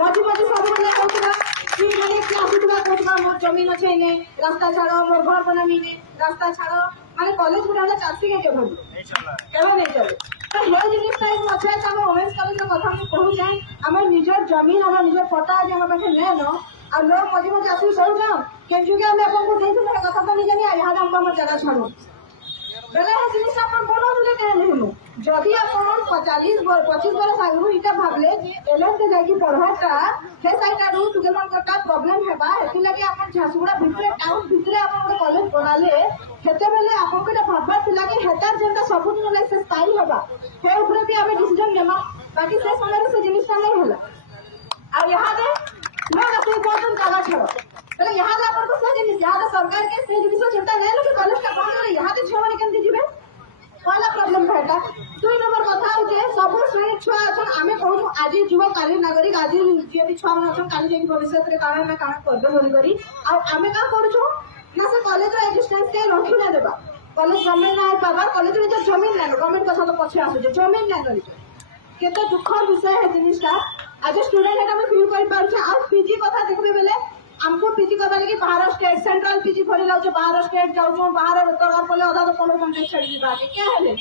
मझी मझी सब बेले कहूला कि माने कि आସୁଥିଲା कहूला मोर जमीन अच्छे ने रास्ता छाड़ मोर घर बनामी ने रास्ता छाड़ माने कॉलेज गुड़ा वाला चासी के केबो नहीं चले तो ये जिनिस टाइम अच्छे हम ओमेंस कॉलेज कथा हम कहू जाए हमर निजर जमीन हमर निजर पट्टा जे हम पाखे ने न आ लोग मझी मझी आसी कहू जा केजु के हम आपन को देथु कथा तो नहीं जानी यहाँ हम हमर जगह छाड़ू बेला है जिनिस अपन बनौले के नहीं जदि अपन 25 बरस आगु इटा भाबले जे एलएम से जाकी पढ़ाटा से साइटा रु तुगे मन कटा प्रॉब्लम हेबा एति लागि अपन झासुगुड़ा भितरे टाउन भितरे अपन कॉलेज बनाले हेते बेले अपन को भाबा थिला कि हेतार जेंता सब दिन लाइक से स्थायी हेबा हे ऊपर भी हमें डिसीजन लेमा बाकी से समय से जिनिस नहीं होला आ यहां दे लोग अपने बहुत जगह छो पहले यहां दे अपन को से जिनिस यहां सरकार के से जिनिस चिंता नहीं लो कि कॉलेज का बंद करे यहां दे छवा निकल दिबे पहला प्रॉब्लम भेटा दुई नंबर कथा होजे सब श्रेणी छुआ अछन आमे कहू आज जीव काली नागरिक आज यदि छुआ मन अछन काली जेकी भविष्य रे कारण में काम करबे बोली करी आ आमे का करू छु ना से कॉलेज रो एग्जिस्टेंस के रखी ना देबा कॉलेज गवर्नमेंट ना पाबा कॉलेज रे जो जमीन ना गवर्नमेंट का सब पछे आसु जे जमीन ना करी केते दुखर विषय है जिनिसटा आज स्टूडेंट है हम फील कर पाउ छ आ पीजी कथा देखबे बेले हमको पीजी करबा लगी बाहर स्टेट सेंट्रल पीजी भरी लाउ छ बाहर स्टेट जाउ छ बाहर उतर पले आधा तो कोनो कंटेक्ट छड़ी दिबा के क्या है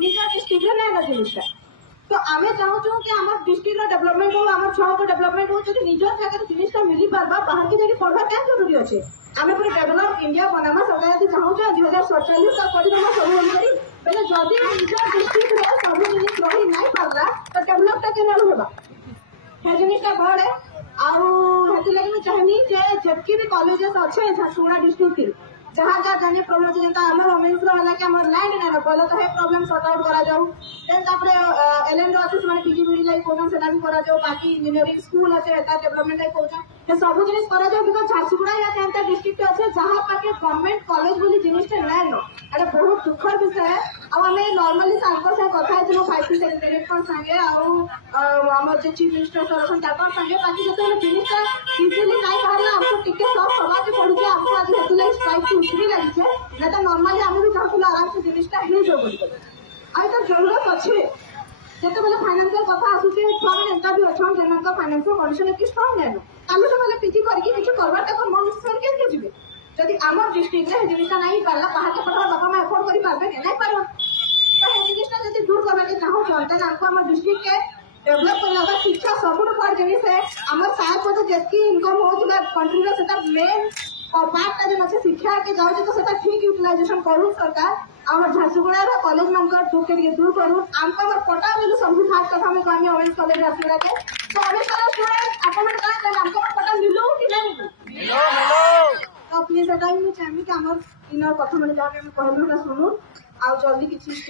निजा डिस्ट्रिक्ट ना ना जिनिसटा तो आमे चाहू छु कि हमर डिस्ट्रिक्ट रो डेवलपमेंट हो हमर छह को डेवलपमेंट हो जदि निजा जगह जिनिसटा मिली पारबा बाहर के जगह पढ़बा क्या जरूरी अछि आमे पूरा डेवलप इंडिया बनामा सरकार यदि चाहू छ 2047 तक करी देबा सब होई करी पहले जदि निजा डिस्ट्रिक्ट रे सब जिनिस रही नहीं पारला तो डेवलप ता केना होबा हे जिनिसटा बड़े आउ हेति लागि मैं चाहनी जे जबकि भी कॉलेजेस अच्छे झारसुगुड़ा डिस्ट्रिक्ट की जहाँ जहाँ जाने प्रॉब्लम अछि जेंता हमर वोमेन्स रो वाला के हमर लैंड ना पहले तो हे प्रॉब्लम सॉर्ट आउट करा जाऊ देन तापरे एलएन रो ऑफिस माने पीजी मिली लाई कोन सेटा भी करा जाऊ बाकी इंजीनियरिंग स्कूल अछि एटा डेवलपमेंट लाई कोन हे सब जिनिस करा जाऊ बिकॉज़ झारसुगुड़ा या जेंता डिस्ट्रिक्ट अछि जहाँ पाके गवर्नमेंट कॉलेज बोली जिनिस ते नै नो एटा बहुत दुखर विषय है आ हमें नॉर्मली सांको से कथा है जो 5 सेक्रेटरी पर संगे आ हमर जे चीफ मिनिस्टर सर ताकर संगे बाकी जते जिनिस इजीली नहीं बाहरला हमको टिके सब समाज पड़ के हमको आज हेतु लाई स्ट्राइक उठरी लगी छे ना तो नॉर्मली हम भी चाहूला आराम से जिनिसटा ही जो बोल कर आई तो जरूरत अच्छे जते बेले फाइनेंशियल कथा आसु से छुआ में एंता भी अछन जेना का फाइनेंशियल कंडीशन की स्ट्रांग है कालू तो बेले पीजी करके कुछ करबा तक मन सर के जिबे यदि हमर डिस्ट्रिक्ट रे जिनिसटा नहीं पाला बाहर के पठा बापा में अफोर्ड करी पारबे के नहीं पारबो तो हे जिनिसटा यदि दूर करबा के चाहो चलते ना हमर डिस्ट्रिक्ट के डेवलप करला शिक्षा सबुठ बड़ जिनिस है हमर साथ को तो जेतकी इनकम होउला कंट्री रे सेटा मेन और पार्ट का जो अच्छे शिक्षा के जाऊ तो सेटा ठीक यूटिलाइजेशन करू सरकार हमर झारसुगुड़ा रो कॉलेज मंकर दुख के दूर करू हमको हमर पटा मिलु सब खास कथा में काम ओरेंज कॉलेज झारसुगुड़ा के तो अबे सारा स्टूडेंट अपन का कर हमको पटा मिलु कि नहीं मिलु तो प्लीज सेटा ही मैं चाहमी कि हमर इनर कथा में जाके हम कहलु ना सुनु आ जल्दी किछि